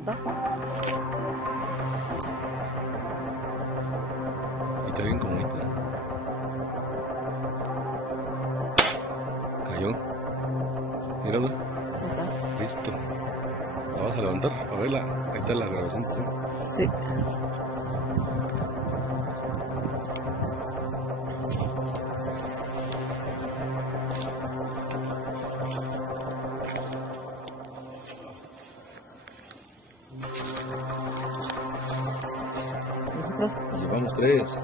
punta. Y está bien como esta. Cayó. Míralo. Ahí está. Listo. La vas a levantar para verla. Ahí está la grabación. ¿Sí? Sí. Nosotros Llevamos 3.